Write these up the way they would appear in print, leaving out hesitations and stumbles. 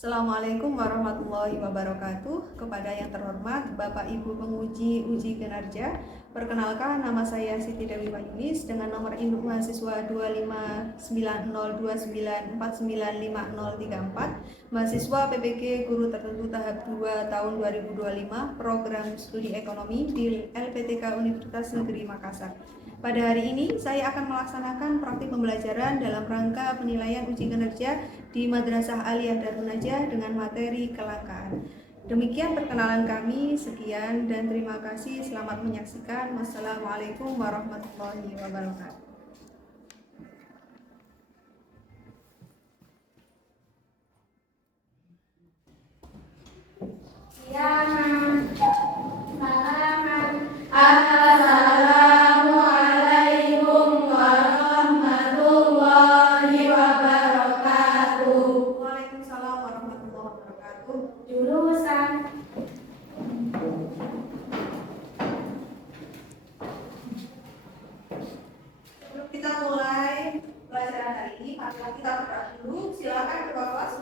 Assalamualaikum warahmatullahi wabarakatuh. Kepada yang terhormat Bapak Ibu penguji uji kinerja, perkenalkan nama saya Siti Dewi Yunis dengan nomor induk mahasiswa 2590294950034, mahasiswa PPG Guru Tertentu tahap 2 tahun 2025, program studi ekonomi di LPTK Universitas Negeri Makassar. Pada hari ini saya akan melaksanakan praktik pembelajaran dalam rangka penilaian uji kinerja di Madrasah Aliyah Darun Najah dengan materi kelangkaan. Demikian perkenalan kami, sekian dan terima kasih. Selamat menyaksikan. Wassalamualaikum warahmatullahi wabarakatuh. Assalamualaikum warahmatullahi wabarakatuh. Waalaikumsalam warahmatullahi wabarakatuh. Jurusan Sebelum kita mulai pelajaran hari ini, marilah kita berdoa dulu. Silakan ketua kelas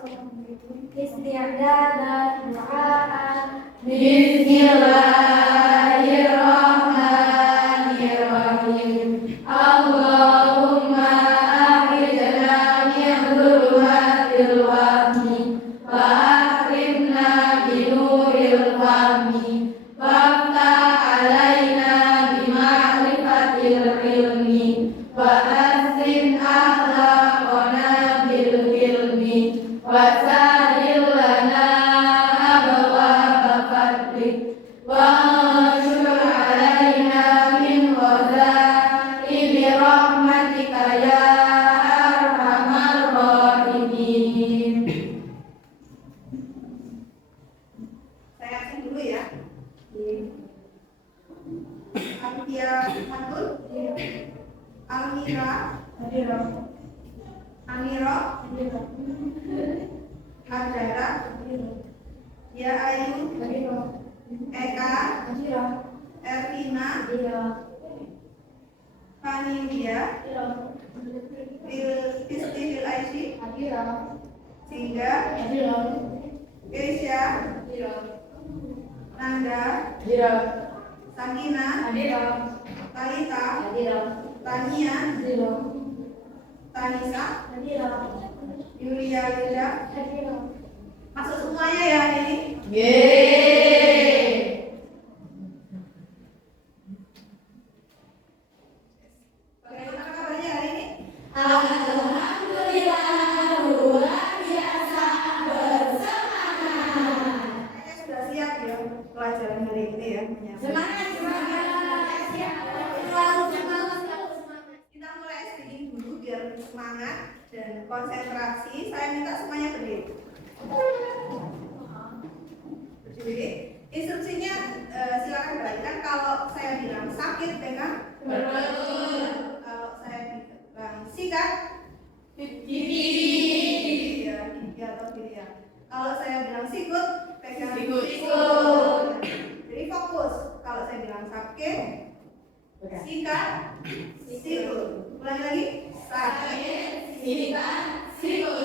istiadat dan doa. Bismillahirrahmanirrahim. Allahumma akhrijna min dhulumatil wahmi wa akrimna binuril fahmi waftah alaina bima'rifatil ilmi wa ahsin akhlaqana bil ilmi wa sahhil lana abwaaba fadlik wa anshur alaina min ghazaibi rahmatika ya arhamar rahimin. Saya absen dulu ya. Alfia Fatul, Almira, Amiro, Adara, Ya Ayu, Eka, Ervina, Fanilia, Isti Bil Aisyah, Singga, Keisha, Nanda, Sakina, Talita, Tania, Tanisa, Yulia Linda. Masuk semuanya ya ini. Bagaimana kabarnya hari ini? Alhamdulillah luar biasa bersemangat. Kayaknya sudah siap ya pelajaran hari ini ya. Semangat. Selalu semangat. Kita mulai speaking dulu biar semangat dan konsentrasi. Saya minta semuanya berdiri. Berdiri. Instruksinya silakan perhatikan. Kalau saya bilang sakit, pegang. Kalau saya bilang sikat, gigi ya, gigi atau gigi ya. Kalau saya bilang sikut, pegang. Jadi fokus. Kalau saya bilang sakit, sikat, sikut. Ulangi lagi. Sakit, sikat, sikut.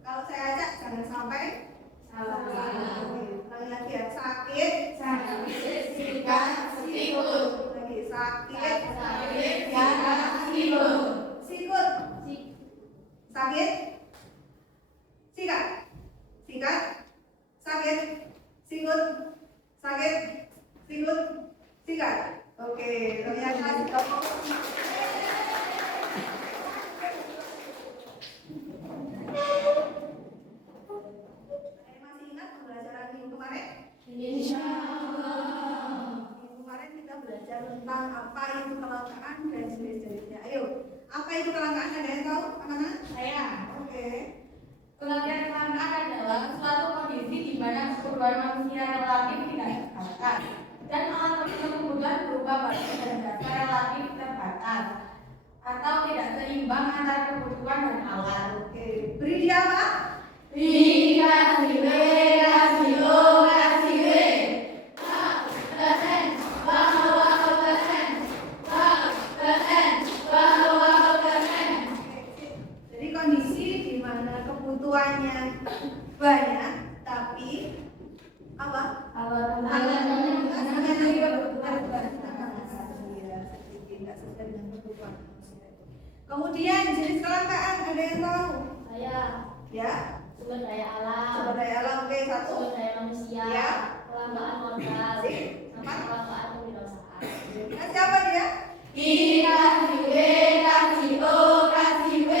Kalau saya ajak jangan sampai salah. Ulangi lagi ya. Sakit, Sikat, sikut. lagi sakit, Sikat, sikut. sikut, sakit, sikat, sikat, sakit, sikut, sakit, sikut, sikat. Oke, ternyata masih ingat pembelajaran minggu kemarin? Minggu kemarin kita belajar tentang apa itu kelangkaan dan jenis-jenisnya. Ayo, apa itu kelangkaan? Ada yang tahu? Anak-anak? Saya. Oke. Pengertian kelangkaan adalah suatu kondisi di mana kebutuhan manusia relatif tidak terbatas dan alat penuh kebutuhan berupa barang dan jasa relatif terbatas atau tidak seimbang antara kebutuhan dan alat. Oke. Beri dia apa? Kasih Jadi kondisi di mana kebutuhannya banyak Apa? Alat Kemudian jenis kelangkaan ada yang tahu? Saya Ya. sumber daya alam. Sumber daya alam, oke, satu. Sumber daya manusia. Ya. Kelangkaan modal. Sip. Sama kelangkaan kewirausahaan. Nah, siapa dia? Kasih W, kasih O, kasih W.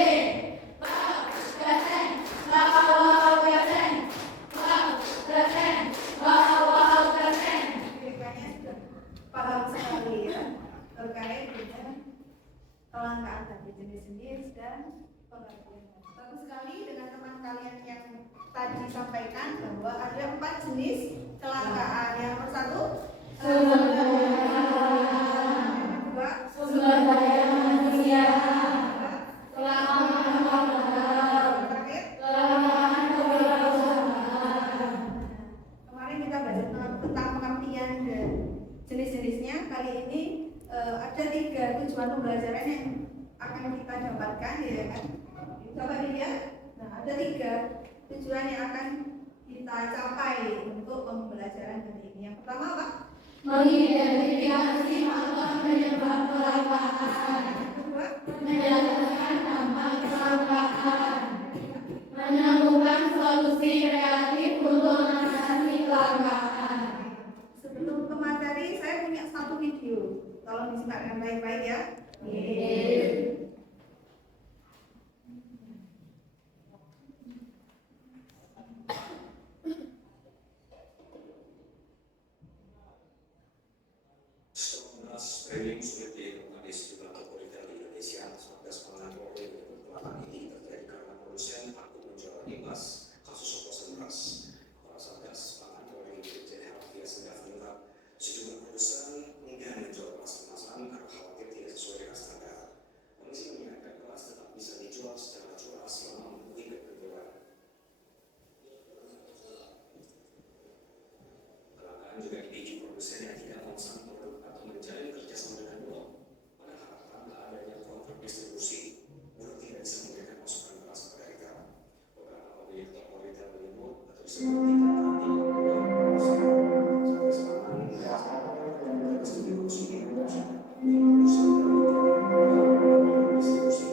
Paham sekali ya terkait dengan kelangkaan tadi jenis-jenis dan pengertian. Bagus sekali dengan teman kalian yang tadi sampaikan bahwa ada 4 jenis kelangkaan. Yang persatu Sumber daya manusia. Kelangkaan modal. Kelangkaan kewirausahaan. Kemarin kita belajar tentang pengertian dan jenis-jenisnya. Kali ini ada 3 tujuan pembelajaran yang akan kita dapatkan, ya kan? Coba dilihat. Nah, ada 3 tujuan yang akan kita capai untuk pembelajaran kali ini. Yang pertama apa? Mengidentifikasi faktor penyebab kelangkaan. Yang kedua, Menjelaskan dampak kelangkaan. Menemukan solusi kreatif untuk mengatasi kelangkaan. sebelum ke materi, saya punya satu video. Tolong disimak dengan baik-baik ya. Training sulit dilakukan di sejumlah toko retail di Indonesia. Satgas Pangan Polri menyebut kelangkaan ini terjadi karena produsen takut menjual imbas kasus oplosan beras. Kepala Satgas Pangan Polri Brigjen Helvia Segaf mengungkap sejumlah produsen enggan menjual beras kemasan karena khawatir tidak sesuai dengan standar. Polisi mengingatkan beras tetap bisa dijual secara curah selama memenuhi ketentuan. Kelangkaan juga dipicu produsen yang tidak memesan produk atau menjalin kerjasama dengan Bulog. Pada harapan tak adanya kontrak distribusi, Bulog tidak bisa memberikan pasokan beras pada retail. Beberapa pemilik toko retail menyebut atau disebut tidak berani Bulog Satgas Pangan dan distribusi di Indonesia. Produsen dan distribusi.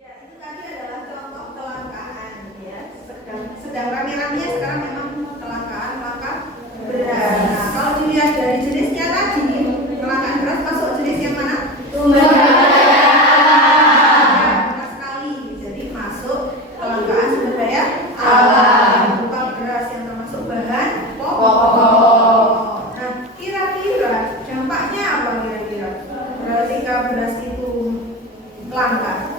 Ya, itu tadi adalah contoh kelangkaan ya. Sedang rame-ramenya sekarang memang kelangkaan beras. Nah, kalau dilihat dari jenisnya tadi, kelangkaan beras masuk jenis yang mana? Sumber daya alam. Benar sekali. Jadi masuk kelangkaan sumber daya alam. Bukan beras yang termasuk bahan pokok. Nah, kira-kira dampaknya apa kira-kira? Ketika beras itu langka.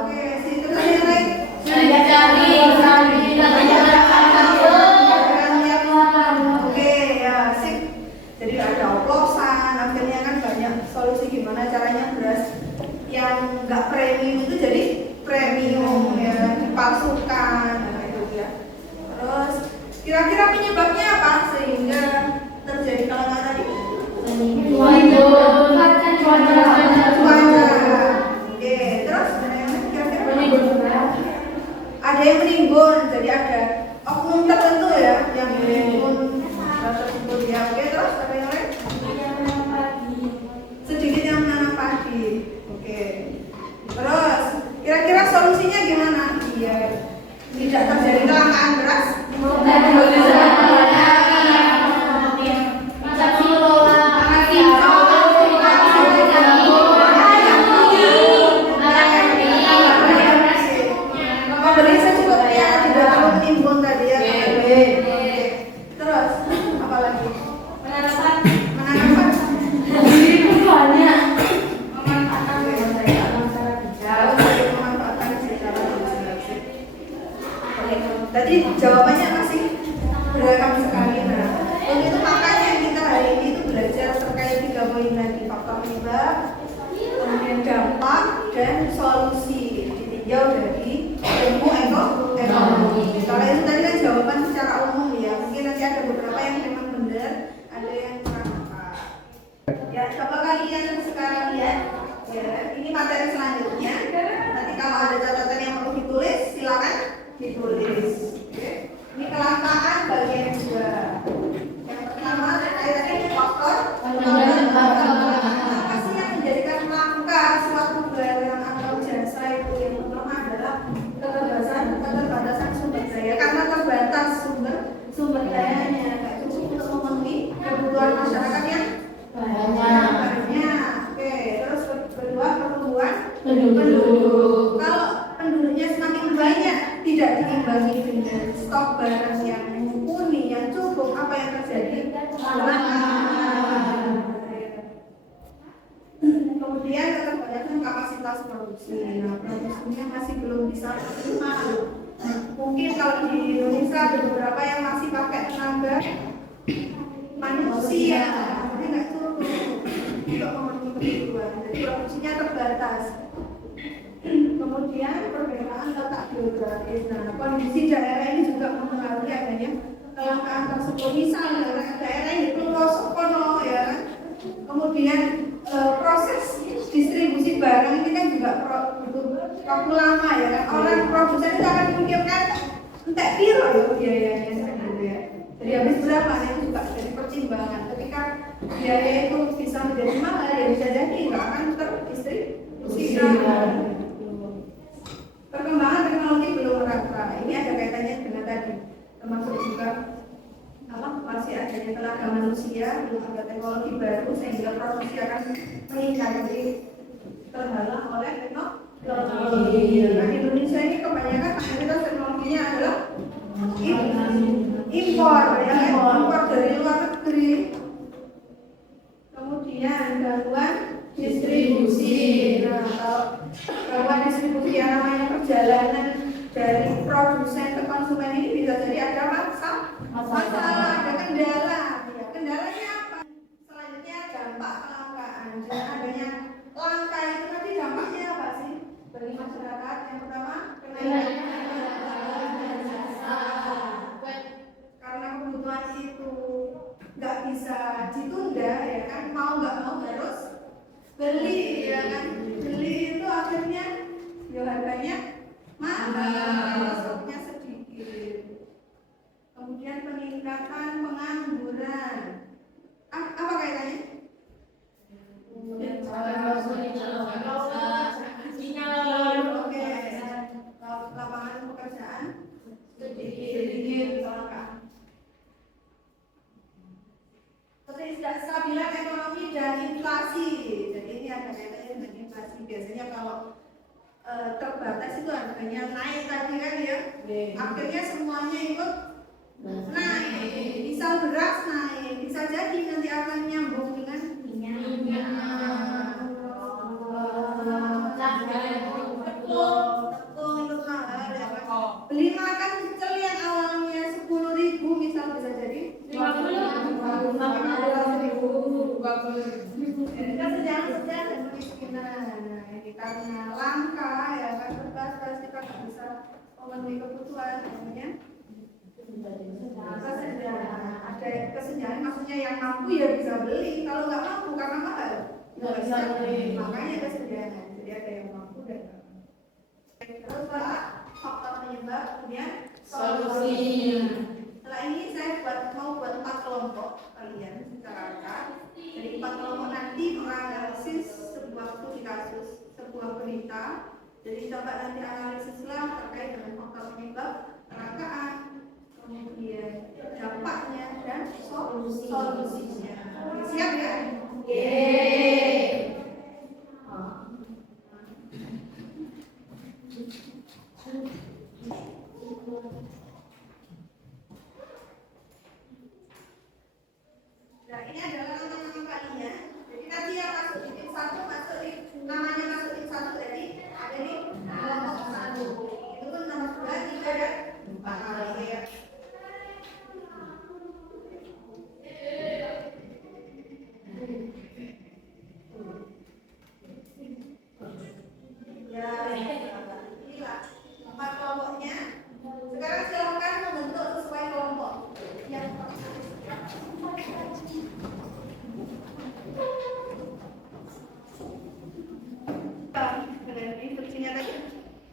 Oke, situ tadi yang lain. Oke, ya sip. Jadi ada oplosan, akhirnya kan banyak solusi gimana caranya beras yang nggak premium itu jadi premium ya, dipalsukan nah, itu ya. Terus kira-kira penyebabnya apa sehingga terjadi kelangkaan tadi? Cuaca. Oke, terus ada yang lain kira-kira? Ada yang menimbun, jadi ada oknum tertentu ya yang menimbun tersebut ya. Oke, terus ada yang lain? Sedikit yang menanam padi. Oke. Terus kira-kira solusinya gimana? Biar tidak terjadi kelangkaan beras? Bisa mengelola Ya, coba kalian sekarang lihat. Ya, ini materi selanjutnya. Nanti kalau ada catatan yang perlu ditulis, silakan ditulis. Oke. Ini kelangkaan bagian 2. Yang pertama kaitannya dengan faktor apa sih yang menjadikan langka suatu barang atau jasa itu? Yang pertama adalah keterbatasan sumber daya, karena terbatas sumber dayanya, nggak cukup untuk memenuhi kebutuhan masyarakat yang banyak. Oke, terus kedua pertumbuhan penduduk. Kalau penduduknya semakin banyak, tidak diimbangi dengan stok barang yang mumpuni, yang cukup, apa yang terjadi? Kemudian keterbatasan kapasitas produksi. Nah, produksinya masih belum bisa maksimal. Mungkin kalau di Indonesia ada beberapa yang masih pakai tenaga manusia, tapi nggak cukup untuk memenuhi kebutuhan. Jadi produksinya terbatas. Kemudian perbedaan letak geografis. Nah, kondisi daerah ini juga mempengaruhi adanya kelangkaan tersebut. Misalnya daerah yang di pelosok kono, ya. Kemudian proses distribusi barang ini kan juga butuh waktu lama, ya kan. Orang produsen itu akan memikirkan entek piro ya biayanya gitu ya. Jadi habis berapa itu juga jadi pertimbangan. Ketika biaya itu bisa menjadi mahal, ya bisa jadi nggak akan terdistribusikan. Perkembangan teknologi belum merata. Ini ada kaitannya dengan tadi, termasuk juga masih adanya tenaga manusia, belum ada teknologi baru sehingga produksi akan meningkat. Jadi terhalang oleh teknologi. Nah, Indonesia ini kebanyakan mayoritas teknologinya adalah impor, ya, impor dari luar negeri. Kemudian gangguan distribusi. Nah, kalau gangguan distribusi yang namanya perjalanan dari produsen ke konsumen ini bisa jadi ada masalah, ada kendala. Ya, kendalanya apa? Selanjutnya dampak kelangkaan. Dan adanya langka itu nanti dampaknya apa sih bagi masyarakat? Yang pertama, karena kebutuhan itu nggak bisa ditunda, ya kan, mau nggak mau harus beli, ya kan. Beli itu akhirnya ya harganya mahal, stoknya sedikit. Kemudian peningkatan pengangguran. Apa kaitannya? Oke, lapangan pekerjaan sedikit, kelangkaan. Ketidakstabilan ekonomi dan inflasi. Jadi ini ada kaitannya dengan inflasi. Biasanya kalau terbatas itu harganya naik tadi kan ya. Akhirnya semuanya ikut naik. Misal beras naik, bisa jadi nanti akan nyambung dengan minyak. Tepung itu mahal ya kan. Beli makan kecil yang awalnya 10.000 misal bisa jadi 50.000. Kesenjangan dan kemiskinan. Nah, ini karena langka, ya kan, terbatas, kita nggak bisa memenuhi kebutuhan, namanya kesenjangan. Ada kesenjangan maksudnya yang mampu ya bisa beli, kalau nggak mampu karena mahal nggak bisa beli, makanya kesenjangan. Jadi ada yang mampu dan nggak mampu. Terus faktor penyebab, kemudian solusinya. Setelah ini saya mau buat 4 kelompok kalian secara angka. Jadi 4 kelompok nanti menganalisis sebuah studi kasus, sebuah berita. Jadi coba nanti analisislah terkait dengan faktor penyebab kelangkaan, kemudian dampaknya dan solusinya. Siap ya? Nah, ini adalah nama-nama kalian. Jadi nanti yang masuk di tim 1 masuk di namanya masuk tim 1 jadi ada di kelompok 1. Itu pun nomor 2, 3 dan 4 ya.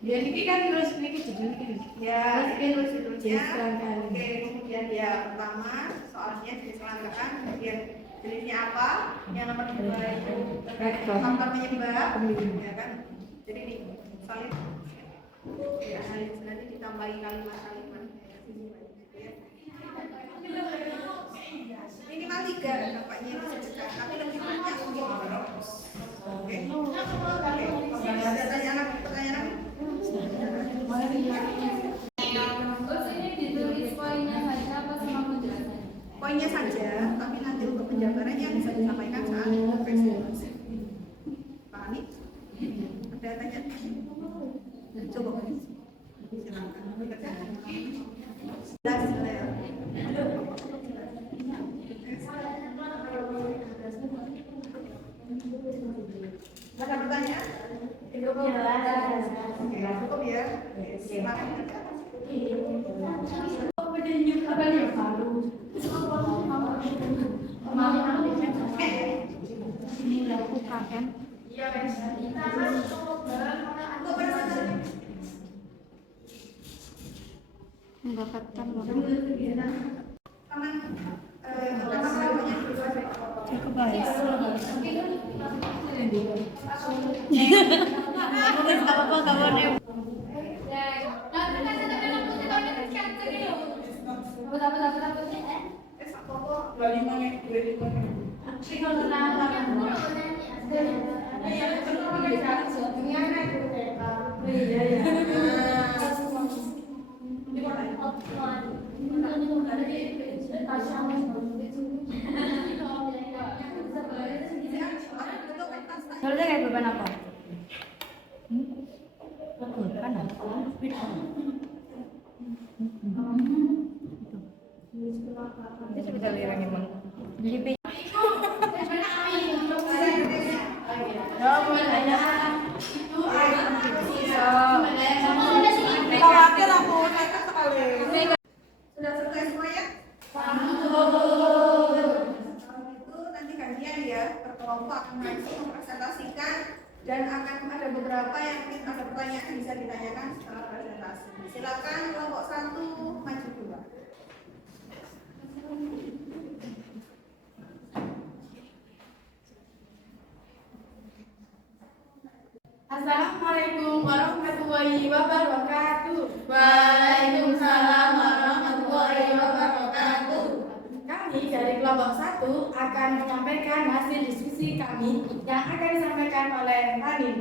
Ya ini kan terus ini judul ini. Ya, ini Jenis judulnya. kelangkaan. Oke, kemudian ya pertama soalnya jenis kelangkaan, kemudian jenisnya apa? Yang nomor dua itu faktor penyebab, ya kan? Jadi ini solid. Ya, nanti ditambahi kalimat-kalimat. Minimal 3 nampaknya yang bisa cekak, tapi lebih banyak mungkin. Oke. Ada pertanyaan? Terus ini ditulis poinnya saja apa sama penjelasannya? Poinnya saja, tapi nanti untuk penjabarannya bisa disampaikan saat presentasi. Pahami? Ada tanya? Coba. Silakan. Jelas ya. Ada pertanyaan? Cukup ya. Silakan. Soalnya kayak beban apa? Beban apa? Itu bisa lihat emang. Jadi Khawatir aku nekat sekali. Sudah selesai semuanya? Kalau itu nanti gantian ya, berkelompok akan langsung mempresentasikan dan akan ada beberapa yang mungkin ada pertanyaan bisa ditanyakan setelah presentasi. Silakan kelompok 1 maju dulu. Assalamualaikum warahmatullahi wabarakatuh. Waalaikumsalam warahmatullahi wabarakatuh. Kami dari kelompok 1 akan menyampaikan hasil diskusi kami yang akan disampaikan oleh Tanin.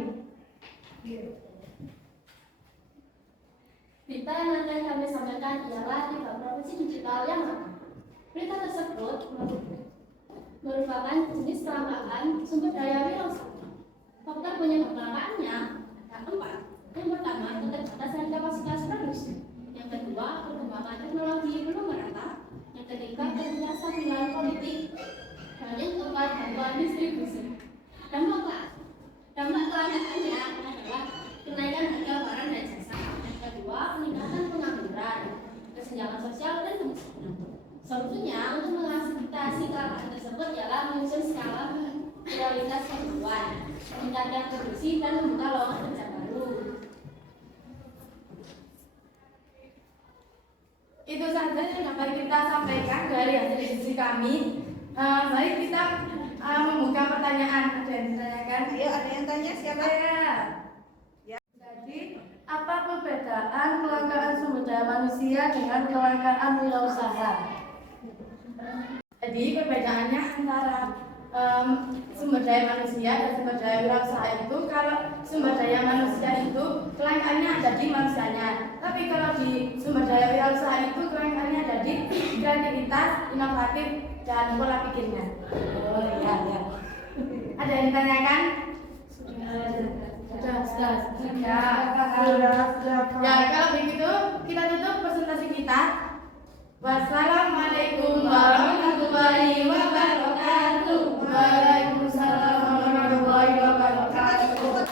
Berita yang akan kami sampaikan ialah 3 profesi digital yang ada. Berita tersebut merupakan jenis kelangkaan sumber daya wirausaha. Faktor penyebab kelangkaannya ada 4. Yang pertama, keterbatasan kapasitas produksi. Yang kedua, perkembangan teknologi belum merata. Yang ketiga, ketidakstabilan politik. Dan yang keempat, bantuan distribusi. Dampak kelangkaannya adalah kenaikan harga barang dan jasa. Yang kedua, peningkatan pengangguran, kesenjangan sosial dan kemiskinan. Solusinya untuk mengantisipasi kelangkaan tersebut ialah menyusun skala prioritas kebutuhan, meningkatkan produksi dan membuka lowongan kerja baru. Itu saja yang dapat kita sampaikan dari hasil diskusi kami. Mari kita membuka pertanyaan. Ada yang ditanyakan? Ayo, ada yang tanya siapa? Ya. Jadi, apa perbedaan kelangkaan sumber daya manusia dengan kelangkaan wirausaha? Jadi, perbedaannya antara sumber daya manusia dan sumber daya wirausaha itu, kalau sumber daya manusia itu kelangkaannya ada di manusianya, tapi kalau di sumber daya wirausaha itu kelangkaannya ada di kreativitas, inovatif, dan pola pikirnya. Oh iya, ya. Ada yang ditanyakan? Sudah. Ya, kalau begitu kita tutup presentasi kita. Wassalamualaikum warahmatullahi wabarakatuh. Waalaikumsalam warahmatullahi wabarakatuh.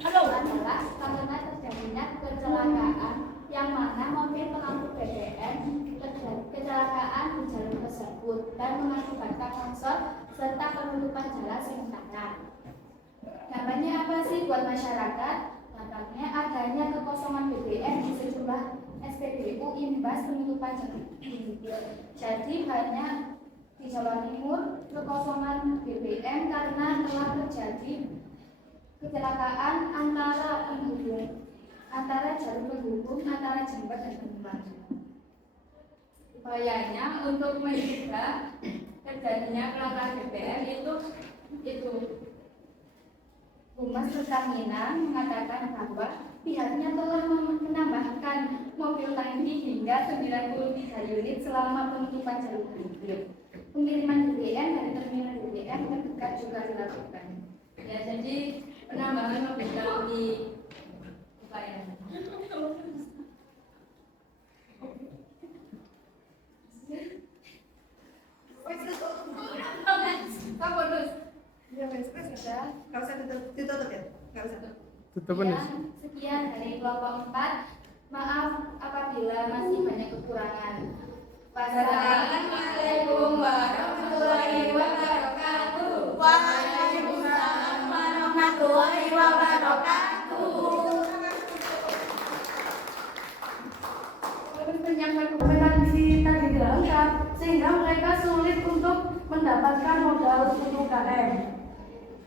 Halo. Adalah karena terjadinya kecelakaan yang mana mobil pengangkut BBM kecelakaan di jalur tersebut dan mengakibatkan longsor serta penutupan jalan sementara. Dampaknya apa sih buat masyarakat? Dampaknya adanya kekosongan BBM di sejumlah SPBU imbas penutupan jalan. Jadi banyak di Jawa Timur kekosongan BBM karena telah terjadi kecelakaan antara jalur penghubung antara Jember dan Kemang. Upayanya untuk mencegah terjadinya kelangkaan BBM itu Humas Pertamina mengatakan bahwa pihaknya telah menambahkan mobil tangki hingga 93 unit selama penutupan jalur penghubung. Pengiriman BBM dari terminal BBM terdekat juga dilakukan. Ya, jadi penambahan mobil tangki upayanya. Kamu terus. Ya, sudah. Nggak usah ditutup ya? Nggak usah. Sekian dari kelompok 4. Maaf apabila masih banyak kekurangan. Wassalamualaikum warahmatullahi wabarakatuh. Waalaikumsalam warahmatullahi wabarakatuh. Penyampaian kompetensi tadi dilengkap sehingga mereka sulit untuk mendapatkan modal untuk UKM.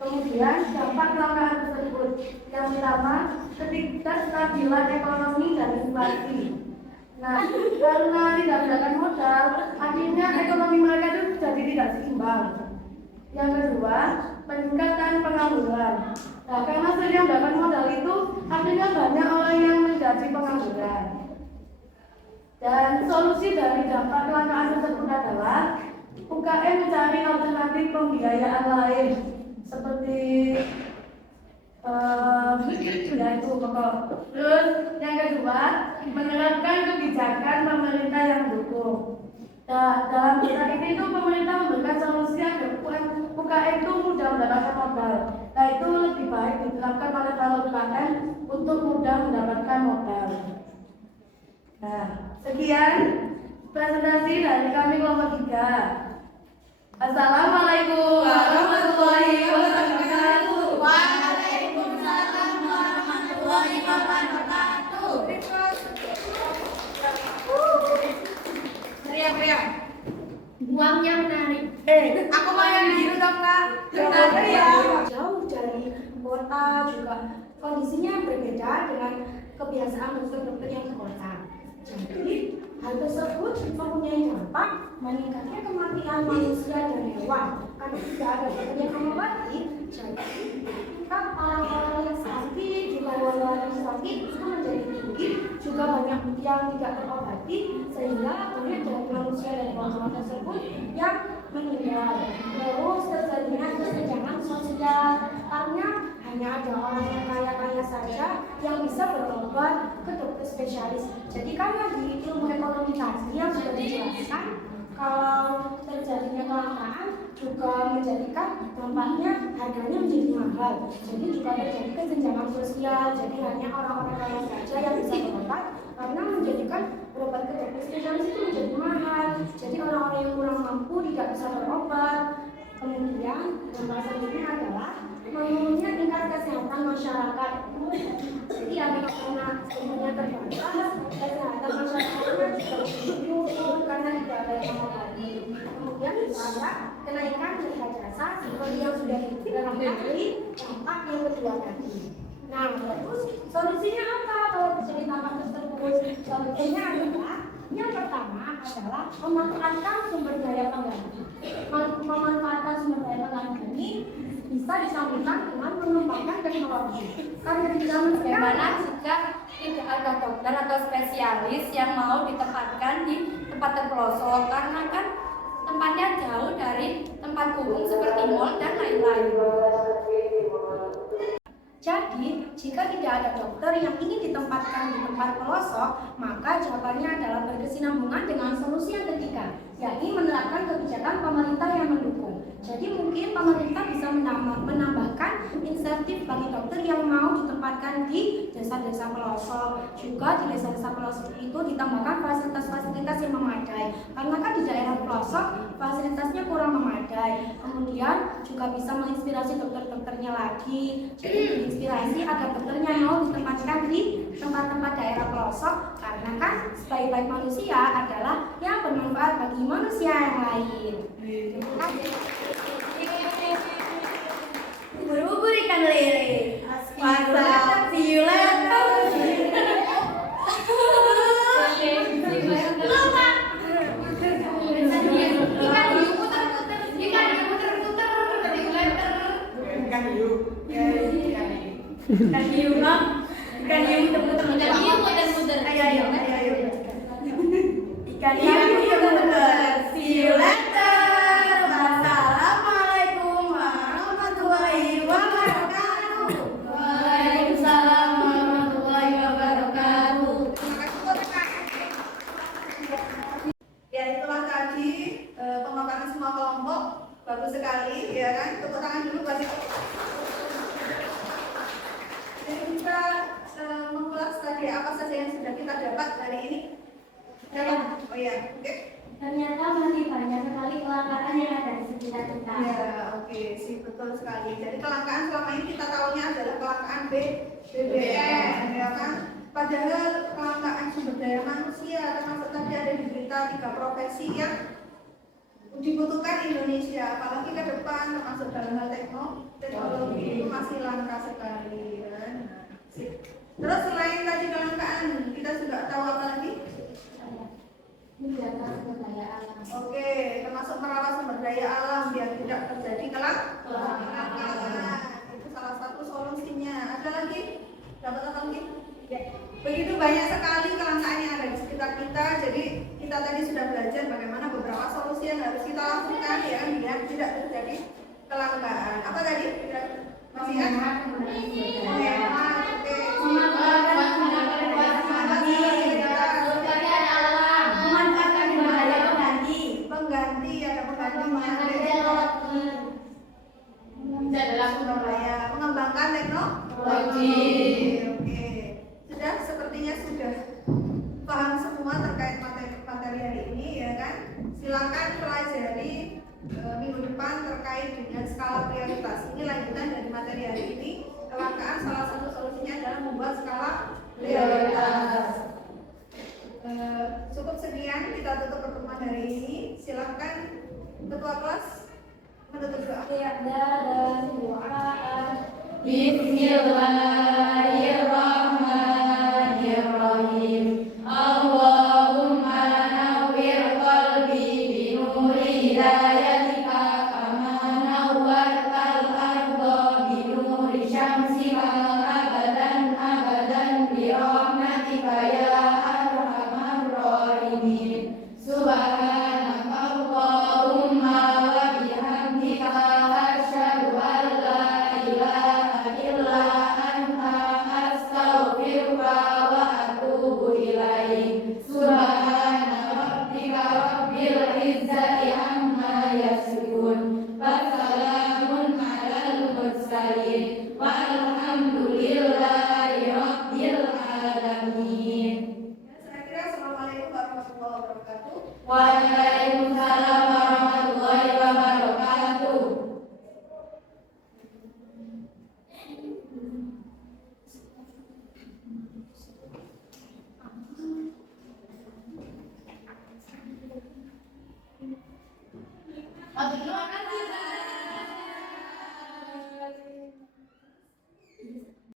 Kemudian dampak kelangkaan tersebut yang pertama ketidakstabilan ekonomi dan inflasi. Nah, karena tidak mendapatkan modal, akhirnya ekonomi mereka itu jadi tidak seimbang. Yang kedua, peningkatan pengangguran. Nah, karena sudah mendapat modal itu, akhirnya banyak orang yang menjadi pengangguran. Dan solusi dari dampak kelangkaan tersebut adalah UKM mencari alternatif pembiayaan lain seperti yaitu pokok. Terus yang kedua, menerapkan kebijakan pemerintah yang mendukung. Nah, dalam hal ini itu pemerintah memberikan solusi agar UKM itu mudah mendapatkan modal. Nah, itu lebih baik diterapkan oleh para UKM untuk mudah mendapatkan modal. Nah, sekian presentasi dari kami kelompok 3. Assalamualaikum warahmatullahi wabarakatuh. Waalaikumsalam warahmatullahi wabarakatuh. Teriak-teriak. Buangnya menarik. Aku mau yang biru dong, Kak. Jauh dari kota juga kondisinya berbeda dengan kebiasaan dokter-dokter yang di kota. Jadi hal tersebut mempunyai dampak meningkatnya kematian manusia dan hewan karena tidak ada dokter yang mengobati. Jadi tingkat orang-orang yang sakit juga hewan-hewan yang sakit itu menjadi tinggi, juga banyak yang tidak terobati sehingga banyak dari manusia dan hewan-hewan tersebut yang meninggal. Terus terjadinya kesenjangan sosial karena hanya ada orang yang kaya-kaya saja yang bisa berobat ke dokter spesialis. Jadi karena di ilmu ekonomi tadi yang sudah dijelaskan, kalau terjadinya kelangkaan juga menjadikan dampaknya harganya menjadi mahal. Jadi juga terjadi kesenjangan sosial. Jadi hanya orang-orang kaya saja yang bisa berobat karena menjadikan berobat ke dokter spesialis itu menjadi mahal. Jadi orang-orang yang kurang mampu tidak bisa berobat. Kemudian dampak selanjutnya adalah menurunnya tingkat kesehatan masyarakat. Jadi karena semuanya terbatas, kesehatan masyarakatnya juga menurun karena tidak ada yang mengobati. Kemudian ada kenaikan harga jasa seperti yang sudah dibicarakan tadi, dampak yang kedua tadi. Nah, terus solusinya apa kalau terjadi dampak tersebut? Solusinya adalah yang pertama adalah memanfaatkan sumber daya pengganti. Memanfaatkan sumber daya pengganti ini bisa disambungkan dengan mengembangkan teknologi. Karena di zaman Bagaimana jika tidak ada dokter atau spesialis yang mau ditempatkan di tempat terpelosok karena kan tempatnya jauh dari tempat umum seperti mal dan lain-lain. Jadi, jika tidak ada dokter yang ingin ditempatkan di tempat pelosok, maka jawabannya adalah berkesinambungan dengan solusi yang ketiga, yakni menerapkan kebijakan pemerintah yang mendukung. Jadi mungkin pemerintah bisa menambahkan insentif bagi dokter yang mau ditempatkan di desa-desa pelosok. Juga di desa-desa pelosok itu ditambahkan fasilitas-fasilitas yang memadai. Karena kan di daerah pelosok fasilitasnya kemudian juga bisa menginspirasi dokter-dokternya lagi. Jadi inspirasi agar dokternya mau ditempatkan di tempat-tempat daerah pelosok, karena kan sebaik-baik manusia adalah yang bermanfaat bagi manusia yang lain. Terima kasih. Ubur-ubur ikan lele. Masa, see you later. Lupa. Ikan hiu puter-puter. Ikan hiu puter-puter. See you later. Ikan hiu. Ikan hiu, Bang. Ikan hiu puter-puter. Ikan hiu puter-puter. Ayo. Ikan hiu puter-puter. See you later. Wassalamualaikum warahmatullahi wabarakatuh. Waalaikumsalam warahmatullahi wabarakatuh. Ya, itulah tadi pemaparan semua kelompok. Bagus sekali, ya kan? Tepuk tangan dulu buat itu. Jadi kita mengulas tadi apa saja yang sudah kita dapat hari ini. Oh iya, oke. Ternyata masih banyak sekali kelangkaan yang ada di sekitar kita. Ya, oke, sih betul sekali. Jadi kelangkaan selama ini kita tahunya adalah kelangkaan BBM, ya kan? Padahal kelangkaan sumber daya manusia, termasuk tadi ada di berita 3 profesi yang dibutuhkan Indonesia, apalagi ke depan, termasuk dalam hal teknologi itu masih langka sekali, kan? Nah, sip. Terus selain tadi kelangkaan, kita juga tahu apa lagi? Menjaga sumber daya alam. Oke, termasuk merawat sumber daya alam biar tidak terjadi kelangkaan. Itu salah satu solusinya. Ada lagi? Dapat apa lagi? Ya. Begitu banyak sekali kelangkaan yang ada di sekitar kita. Jadi kita tadi sudah belajar bagaimana beberapa solusi yang harus kita lakukan ya biar tidak terjadi kelangkaan. Apa tadi? Masih ingat? Menghemat. Oke. Pengganti ada penggantinya. Mengembangkan teknologi. Oke. Sudah sepertinya sudah paham semua terkait materi hari ini, ya kan? Silakan pelajari minggu depan terkait dengan skala prioritas. Ini lanjutan dari materi hari ini. Kelangkaan salah satu solusinya adalah membuat skala prioritas. Cukup sekian, kita tutup pertemuan hari ini. Silakan ketua kelas menutup doa. Dan doa. Bismillahirrahmanirrahim. Allahumma nawwir qalbi bi nuri hidayatika kama nawwartal arda bi nuri syamsika abadan bi rahmatika ya arhamar rahimin. Subhanakallahumma wa bihamdika asyhadu an la ilaha illa anta astaghfiruka wa atubu ilaik. Subhana rabbika rabbil izzati amma yasifun wa salamun alal mursalin walhamdulillahi rabbil alamin. Saya kira assalamualaikum warahmatullahi wabarakatuh. Waalaikumsalam warahmatullahi wabarakatuh. Aduh,